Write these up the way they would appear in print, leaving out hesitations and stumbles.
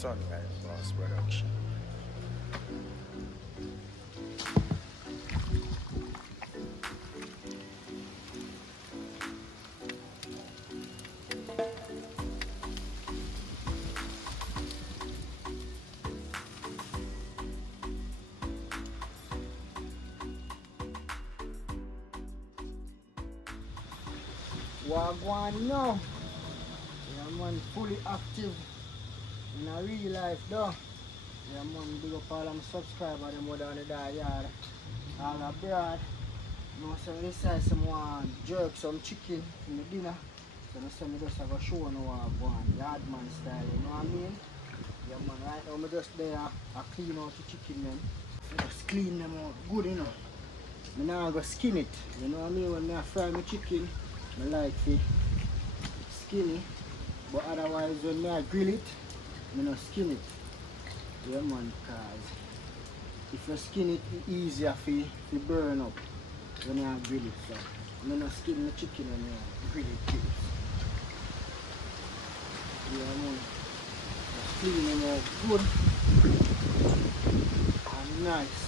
Sunrise Boss Production. Wagwan now. Yeah man, fully active in a real life though. Yeah man, big up all my subscribers, them whether they die yard, all abroad. You know, so this side some want jerk some chicken for my dinner. So I say me just have a show no wagwan, yard man style, you know what I mean? Yeah man, right now I just there I clean out the chicken them. I just clean them out good, you know. I now go skin it, you know what I mean? When I fry my chicken, I like it skinny, but otherwise when I grill it, I not skin it. Yeah man, cause if you skin it, it's easier for burn up when you grill it. So I not skin the chicken when you grill it. Yeah man, just clean them out good and nice.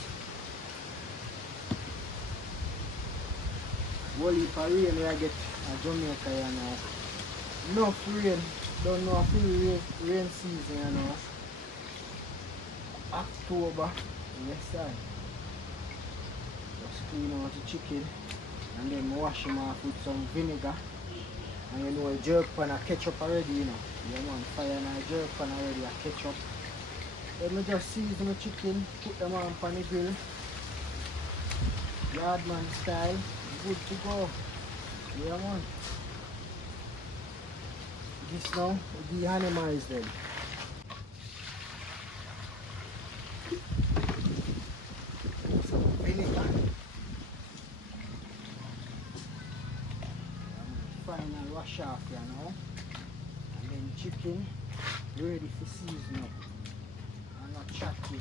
Whole heap of rain we I get at Jamaica here now. Enough rain, don't know if it's rain season you know. October, yes sir. Just clean out the chicken and then wash them off with some vinegar. And you know a jerk pan a ketchup already, you know. Yeah man, fire and a jerk pan already a ketchup. Then I just season the chicken, put them on the grill. Yardman style, good to go. Yeah man. This now, the animals then. Some vinegar. Final wash off here now. And then chicken ready for season up. I'm not chatting.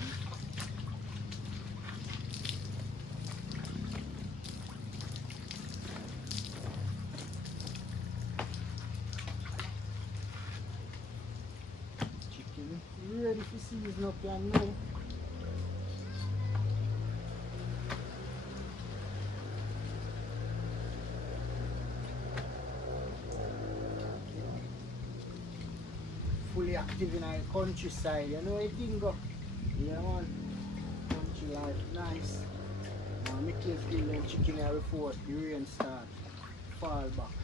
Chicken ready for season up here now. Fully active in our countryside, you know what thing go? Yeah man, country life, nice. Me kids grill them chicken here before the rain start, fall back.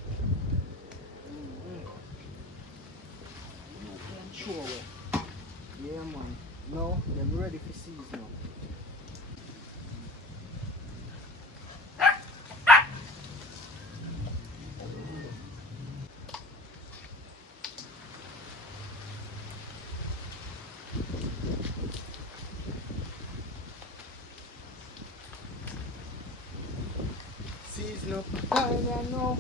You can show it. Yeah man, now they're ready for season now. Season up time here now.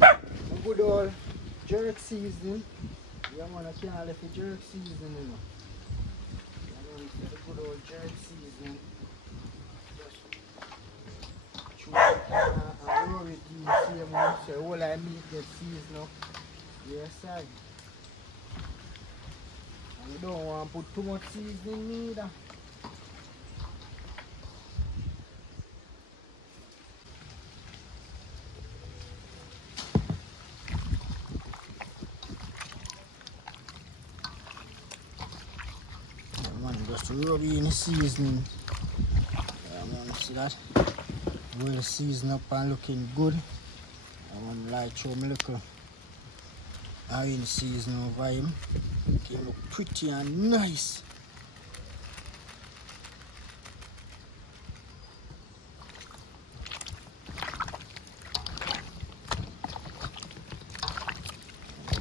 A good old jerk season. Yeah man, I can't let the jerk season you know. Yeah man, it's the good old jerk season. Just chew it and roll it in the same way. So all I meat get seasoned up. Yes sir. And you don't want to put too much seasoning neither. Just rub in the seasoning. Yeah, man, see that? Well seasoned up and looking good. I want to like show me little orange seasoning over him. Make him look pretty and nice.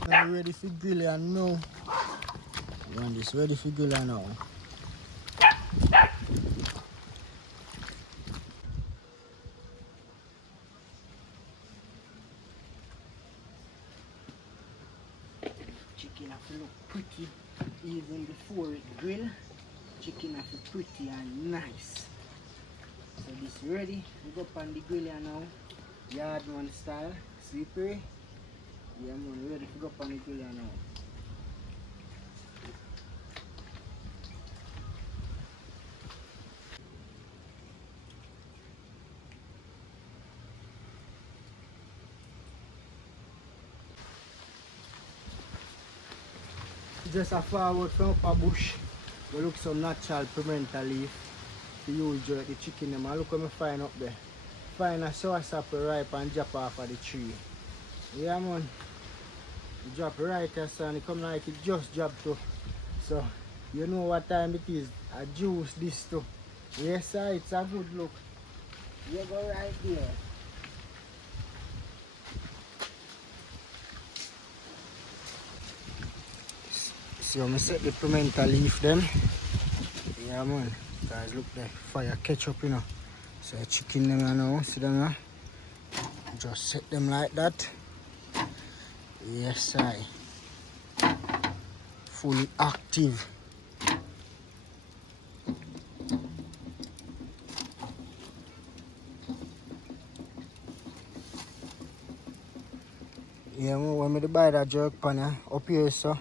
Now ready for grill now. Want this ready for grill now. Chicken have to look pretty even before it grill. Chicken have to be pretty and nice. So this ready. We go up on the grill now. Yardman style. Slippery. Yeah man, ready to go up on the grill now. just a forward from up a bush. We look some natural pimento leaf. To use jerk the chicken them. And look what I find up there. Find a sour sapple ripe and drop off of the tree. Yeah man. You drop right here son. It come like it just dropped too. So you know what time it is. I juice this too. Yes sir, it's a good look. You go right there. See how I set the pimento leaf them. Yeah man. Guys look there. Fire catch up you know. So the chicken them you know. See them now. Just set them like that. Yes I. Fully active. Yeah, when I buy that jerk pan up here, so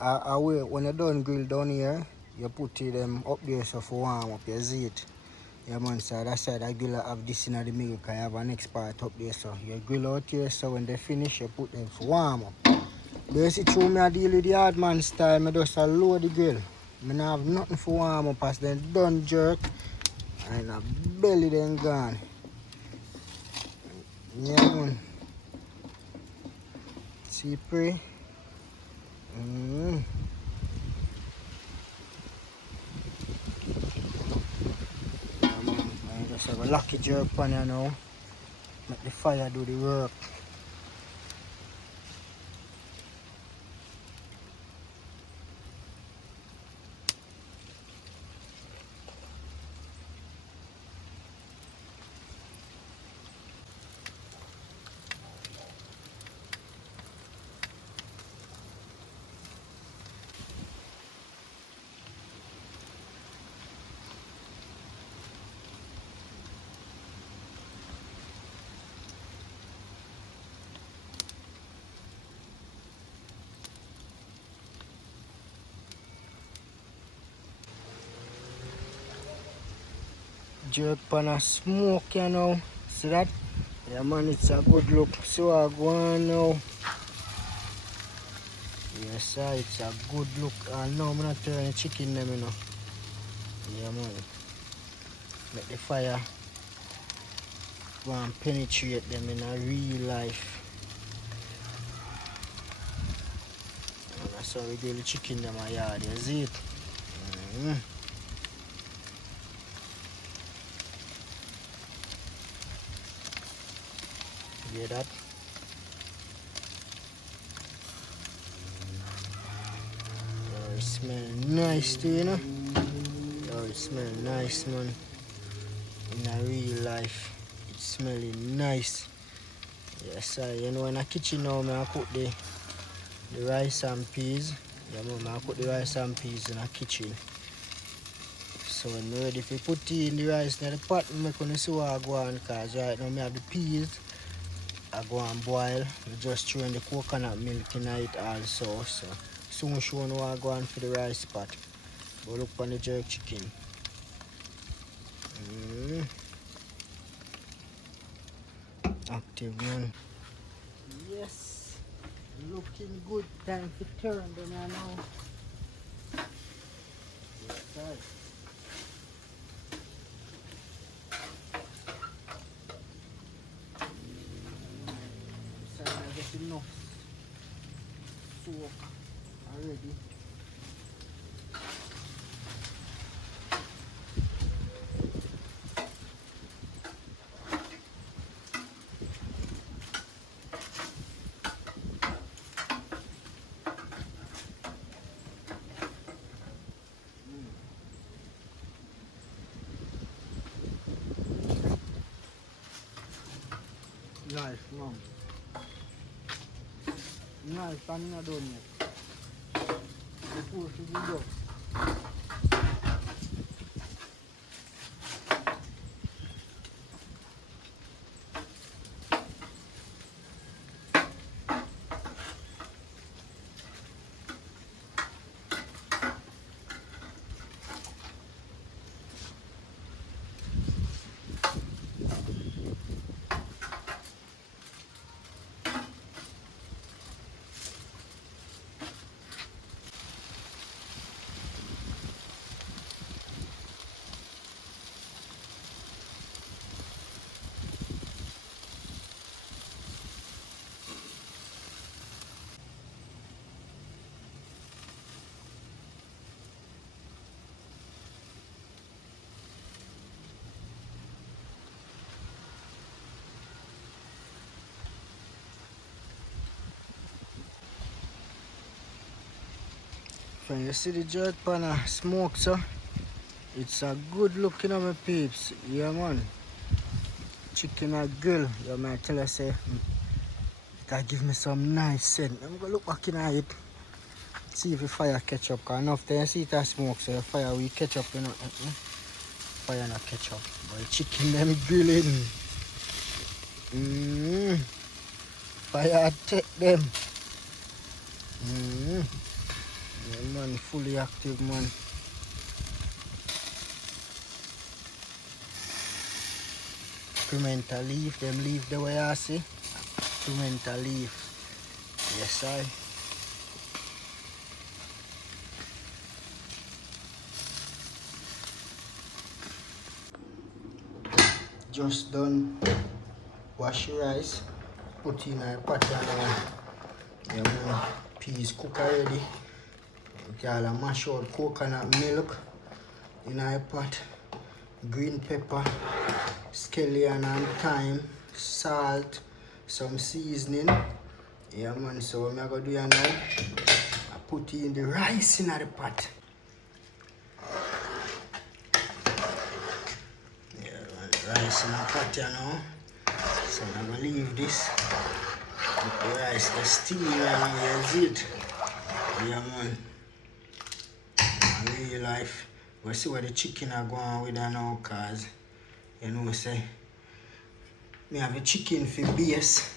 I wait when you done grill down here, you put them up there so for warm up, you see it. Yeah man, so that side I grill have this in the middle because I have an next part up there, so you grill out here, so when they finish, you put them for warm up. Basically, me I deal with the hard man style, I just load the grill. I don't have nothing for warm up as then done jerk and a belly then gone. Yeah man. See pray. I just have a lucky jerk pan here now. Let the fire do the work. Jerk pan a smoke you know. See that? Yeah man, it's a good look. So I go on now. Yes sir, it's a good look. And now I'm not turning the chicken them you know. Yeah man. Let the fire go and penetrate them in a real life. And that's how we do the chicken them a yard, you see it? Hear that? Oh, it smells nice too, you know? Oh, it smells nice, man. In a real life, it's smelling nice. Yes, sir. You know, in the kitchen now, I cook the rice and peas. Yeah, man, I cook the rice and peas in the kitchen. So when I'm ready to put in the rice in the pot, I'm going to see what I go on, because right now I have the peas. I go and boil. I just throw in the coconut milk in it also. So soon show you what I go on for the rice pot. But look on the jerk chicken. Active man. Yes, looking good. Time to turn them now. Yes, right. So I get enough soak already. Nice, mom. Nice, I'm not done yet. The food should be done. When you see the jerk pan smoke, so it's a good looking on my peeps. Yeah, man. Chicken a grill. You might tell us, say, that give me some nice scent. I'm gonna look back in it. See if the fire catch up. Cause enough there, see it a smoke, so the fire will catch up, you know. Fire not catch up. But the chicken them grilling. Fire take them. Yeah, man, fully active, man. Pimento leaf, them leaf the way I see. Pimento leaf. Yes, I. Just done. Wash your rice. Put in a pot and yeah, man. Peas cook already. Y'all mash out coconut milk in a pot. Green pepper. Scallion and thyme. Salt. Some seasoning. Yeah, man. So what I'm gonna do now? I put in the rice in the pot. Rice in a pot, you know. So I'm gonna leave this with the rice, the steam, and here's it. Yeah, man. In real life, we'll see what the chicken are going with now, cause you know, say, me have a chicken for base.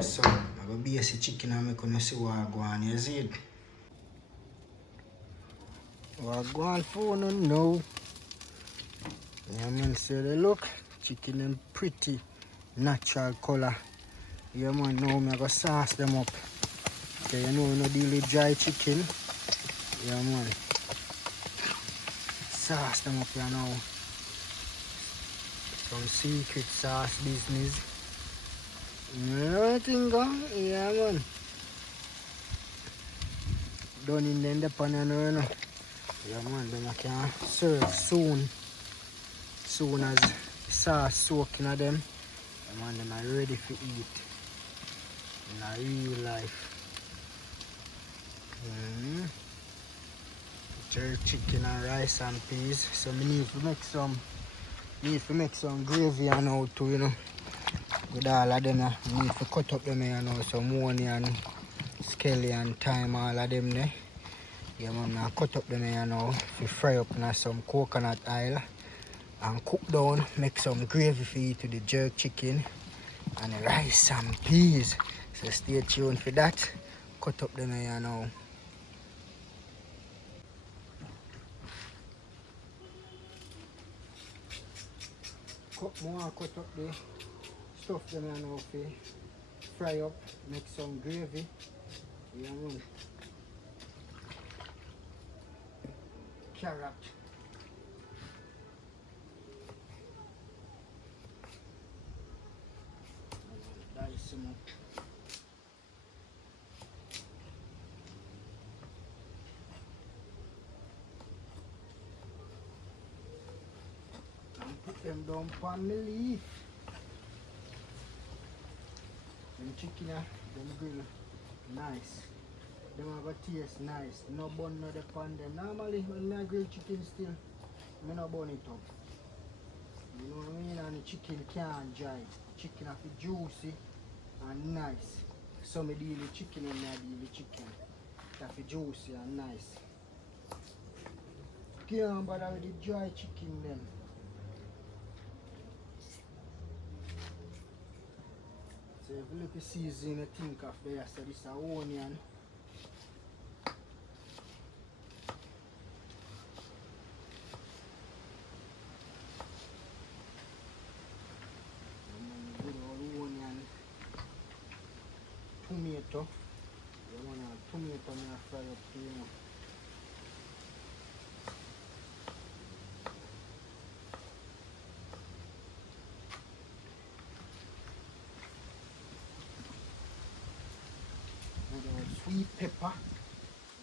So I'm gonna base the chicken and I'm gonna see what I go on. You see it? What I go on for no. Yeah, man, see the look. Chicken them pretty natural color. Yeah, man, now I'm gonna sauce them up. Okay, you know, no deal with dry chicken. Yeah, man. Sauce them up here now. Some secret sauce business. You know what I think, yeah, man. Done in the pan, you know. Yeah, man, then I can serve soon. Soon as sauce soaking at them. Yeah, man, them are ready for eat. In a real life. Jerk chicken and rice and peas. So I need to make some gravy and all too, you know. With all of them, I need to cut up them, you know, some onion, scallion, thyme, all of them there. Yeah, man, I cut up them, you know, to fry up now some coconut oil and cook down, make some gravy for you to the jerk chicken and the rice and peas. So stay tuned for that. Cut up them, you know. Cut up the stuff them, you know, for fry up, make some gravy. Yeah, man. Carrot. Dice them up. And put them down on the leaf. Them chicken, them grill nice. Them have a taste nice. No bun no the pan them. Normally when I grill chicken still, I no bun it up. You know what I mean? And the chicken can't dry. Chicken have to be juicy and nice. So me deal with chicken and I deal with chicken. It have to be juicy and nice. Can't bother with the dry chicken then. So if you look at season, you think of there, so this is onion. Good old onion. Tomato. You want a tomato and fry up too, you know. Good old sweet pepper.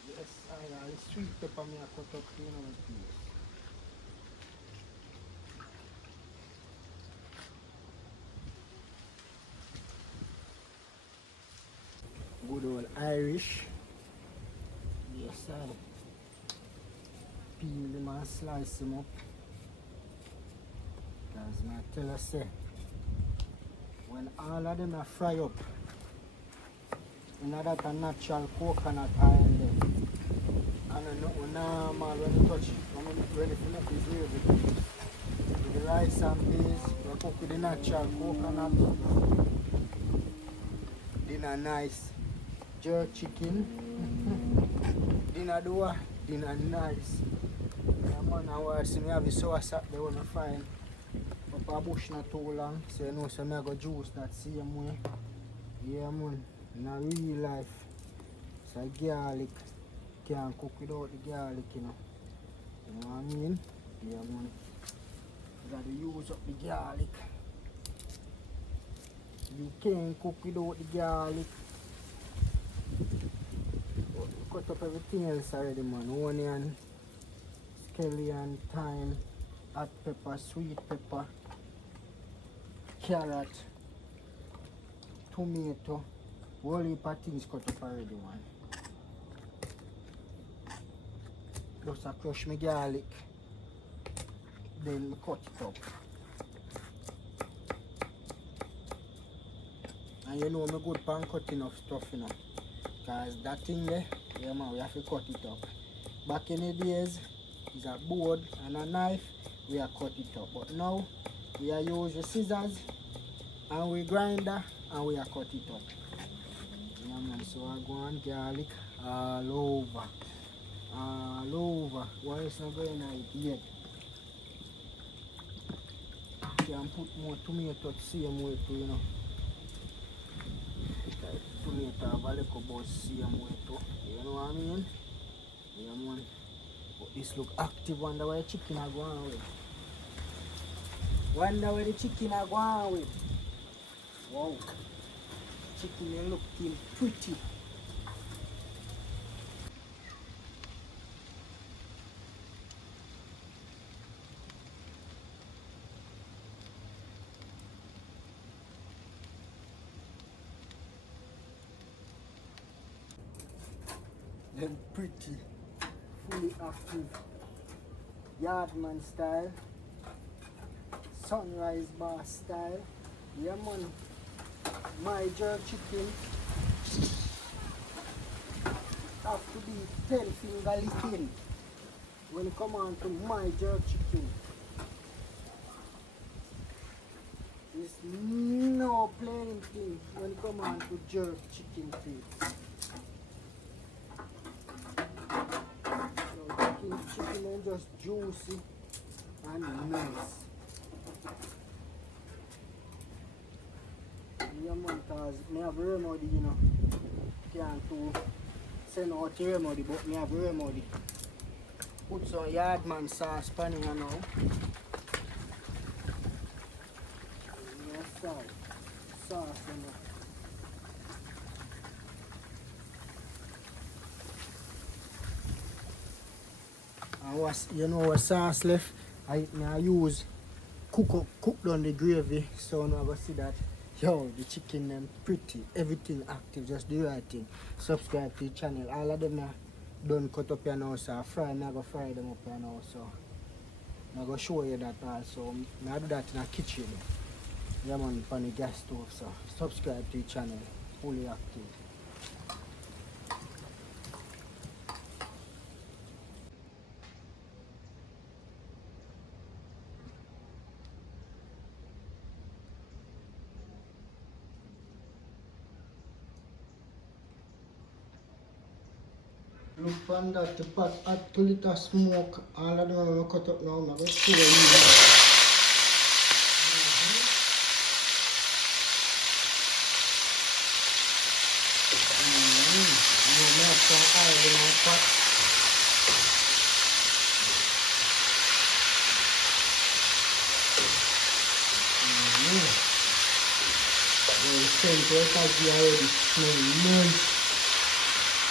Yes, I sweet pepper me I cut up too, you know, please. Good old Irish. Yes, I. peel them and slice them up. Because I tell you, say, when all of them are fry up, in that a natural coconut oil there, and nothing normal when you touch it, when you ready to make it gravy. With the rice and peas, we cook with the natural coconut. Dinner nice jerk chicken. Dinner do dinner nice. Yeah, man, I watch me have the sour sap there when I find up a bush not too long. So you know, so I go juice that same way. Yeah, man, in a real life. So garlic can't cook without the garlic, you know. You know what I mean? Yeah, man. You gotta use up the garlic. You can't cook without the garlic. Cut up everything else already, man. Onion, scallion, thyme, hot pepper, sweet pepper, carrot, tomato. Whole heap of things cut up already, man. Just I crush my garlic. Then I cut it up. And you know me good pan cutting of stuff, you know. Cause that thing there, yeah man, we have to cut it up. Back in the days, it's a board and a knife, we are cut it up. But now, we are use the scissors and we grinder and we are cut it up. Yeah man, so I go on garlic all over. All over. Why is not going on it yet? You can put more tomato the same way too, you know. Tomato have a little bit same way too. You know what I mean? Yeah man. But this look active. Wonder where the chicken are going with. Wonder where the chicken are going with. Wow. Chicken is looking pretty. Them pretty, fully active, yardman style, sunrise bar style. Yeah man, my jerk chicken have to be 10 finger licking when it come on to my jerk chicken. There's no playing thing when it come on to jerk chicken things. Chicken is just juicy and nice. Yeah man, cause me have remedy, you know. Can't to send out the remedy, but me have remedy. Put some yardman sauce pan in now. Yes, sauce in there. And what, you know what sauce left? I use cook down the gravy, so now I go see that. Yo, the chicken them pretty, everything active, just do the right thing. Subscribe to the channel. All of them are done cut up here now, so I go fry them up here now, so I go show you that also. I do that in the kitchen. Yeah man, on the gas stove, so subscribe to the channel, fully active. Look on that, the pot add 2 liters smoke. All of them I'm going to cut up now. I'm going to show you. I'm going to have some oil in my pot. The scent already smells nice.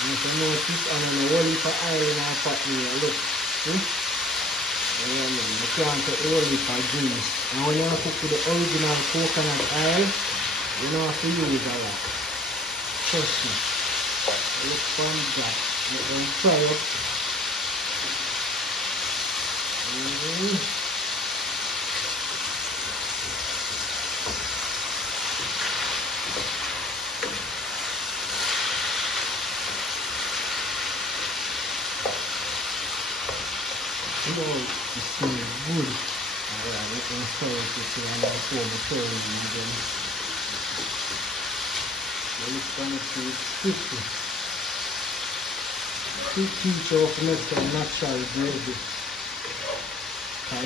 You can notice and a whole heap of oil in our pot here, look. Yeah man, you can't take a whole heap of grease. And when you cook with the original coconut oil, you don't have to use a lot. Trust me. Look from that. Let them fry up. know, it smells good. Alright, let me stir it to see and I'll pour my curry in again. So this one is 50. 50 of make some natural gravy.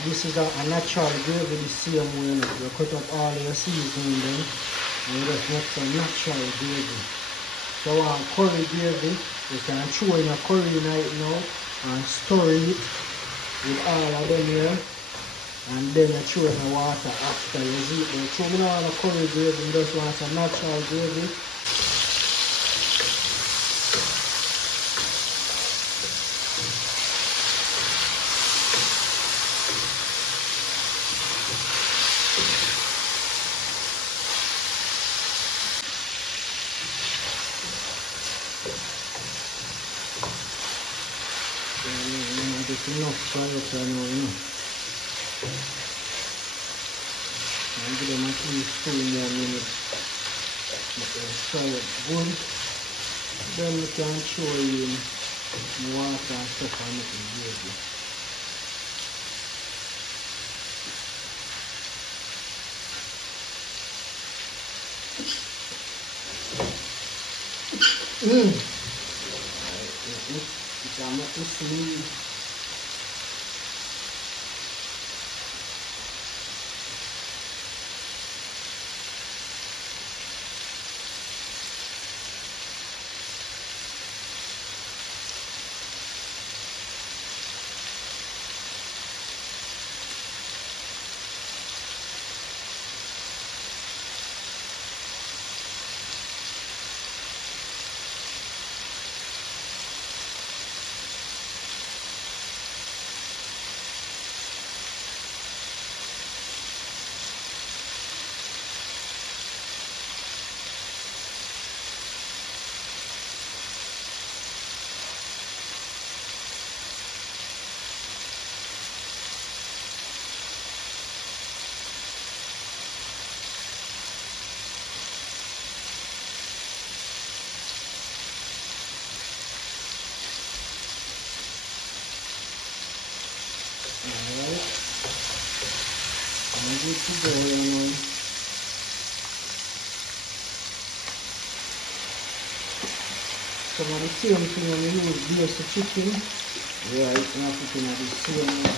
This is a natural gravy the same way. You cut up all your seasoning then and you just make some natural gravy. So curry gravy, you can throw in a curry right now and stir it with all of them here. And then you throw in the water after you see it. You throw in all the curry gravy, you just want some natural gravy. It's enough fry up there now, you know. I'll give them at least 2 more minutes. Let them fry up good. Then we can throw in water and stuff and make it gravy. You can make it smooth. Alright, I'm good to go now. Some of the same thing when you use basic chicken, yeah, you can have it in the same way.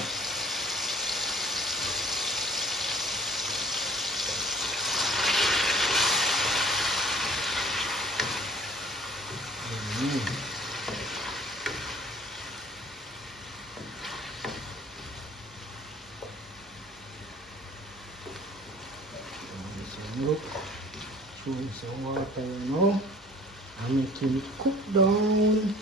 Look, throwing some water, you know, and making it cook down.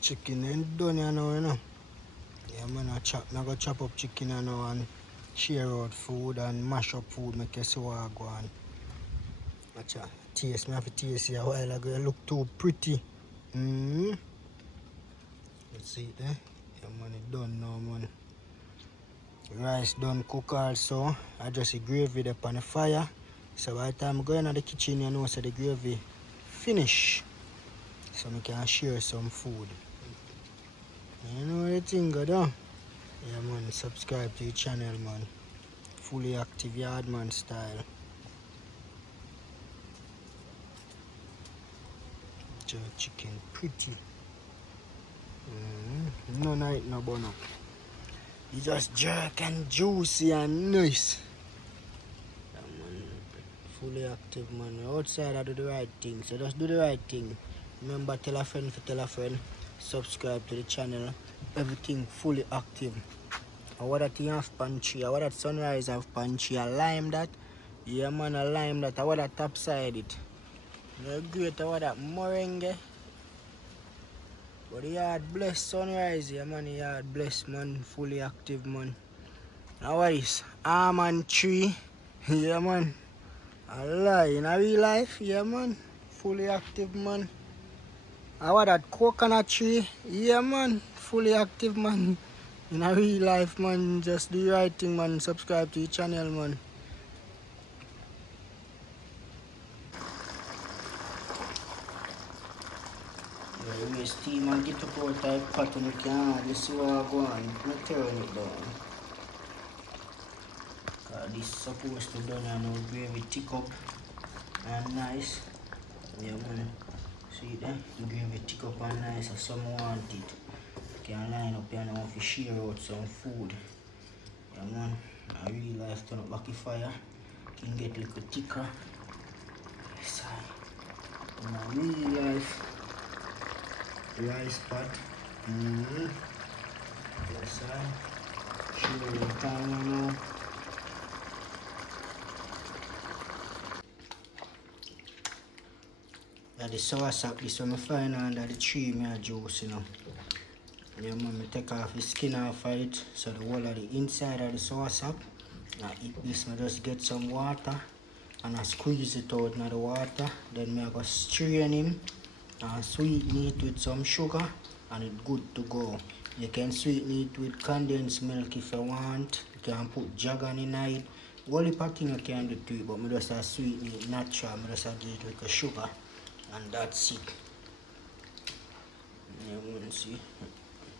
Chicken ain't done you know. Yeah, man, I go chop up chicken and share out food and mash up food, make you see what I go on. Watch out. Taste, me have to taste here a while ago. You look too pretty. Let's see it there. Yeah, man, it done now, man. Rice done cook also. I just the gravy up on the fire. So by the time I go into the kitchen, you know, so the gravy finish. So I can share some food. You know what the thing go down? Yeah, man, subscribe to the channel, man. Fully active yard man style. Jerk chicken pretty. None of it no bun up. It's just jerk and juicy and nice. Yeah, man. Fully active, man. Outside I do the right thing, so just do the right thing. Remember, tell a friend for tell a friend. Subscribe to the channel. Everything fully active. And what that thing have punchy, and what that sunrise have punchy, a lime that. Yeah, man, a lime that. And what that top side it. No great, what that meringue. But the yard blessed sunrise, yeah, man. The yard blessed, man. Fully active, man. Now what is almond tree? Yeah, man. A lie in a real life, yeah, man. Fully active, man. What that coconut tree? Yeah, man. Fully active, man. In a real life, man. Just do the right thing, man. Subscribe to the channel, man. Yeah, we steam and get up out type pattern. You can hardly see what I go on. I'm turn it down. This is supposed to done and now gravy thick up and nice. Yeah, man. See there? The gravy thick up and nice if someone want it. Can line up here now if you share out some food. Yeah, man. I real life turn up back the fire. Can get a little thicker. Yes, I. In a real life rice pot. Yes, I. Share the time now. That the sour sap, this one I find under the tree me a juice, you know. Yeah, man, I take off the skin off of it, so the whole of the inside of the sour sap. I eat this, I just get some water and I squeeze it out in the water. Then I go strain him and sweeten it with some sugar and it's good to go. You can sweeten it with condensed milk if you want. You can put jagan in it. Only thing I can do to it, but I just sweeten it natural. I just do it with the sugar. And that's it. You wouldn't see.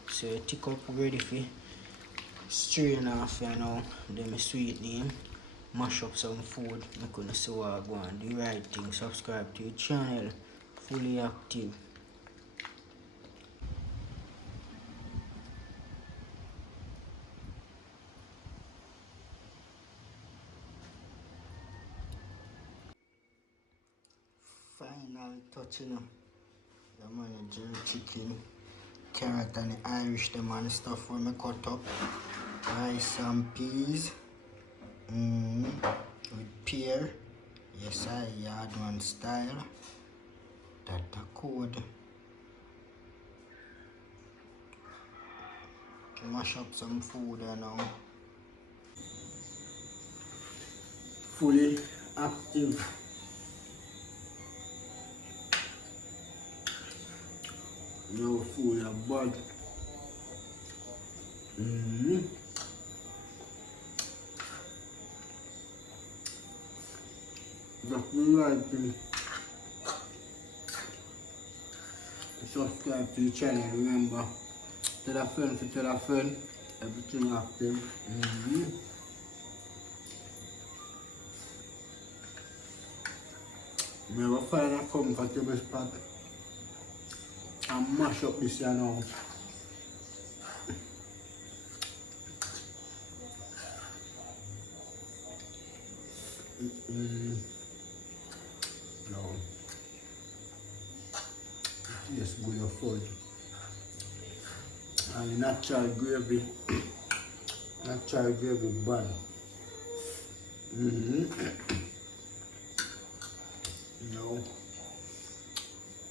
So you take up ready for strain off you know. Then I sweeten him, mash up some food. I couldn't see what I go and do the right thing. Subscribe to your channel. Fully active. Final touch, you know. The manager chicken, carrot and the Irish them and stuff when I cut up. Rice and peas. With pear. Yes, I yard one style. That the code. Mash up some food you know. Fully active. No food a bud. Just do the right thing. Subscribe to the channel, remember. Tell a friend to tell a friend. Everything active. Never find a comfortable spot and mash up this here now. No. Yes, good food. And natural gravy. Natural gravy bun. No.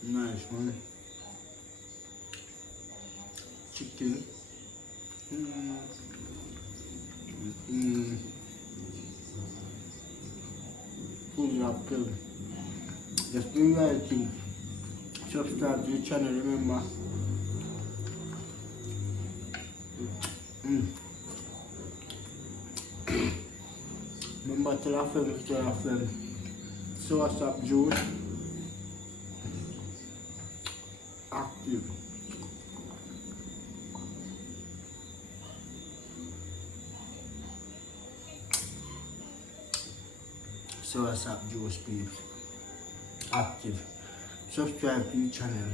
Nice man. Chicken. Fully active. Just do the right thing. Subscribe to the channel, remember. Remember tell a friend to tell a friend. Sour sap juice. Active. Sour sap juice please. Active. Subscribe to the channel.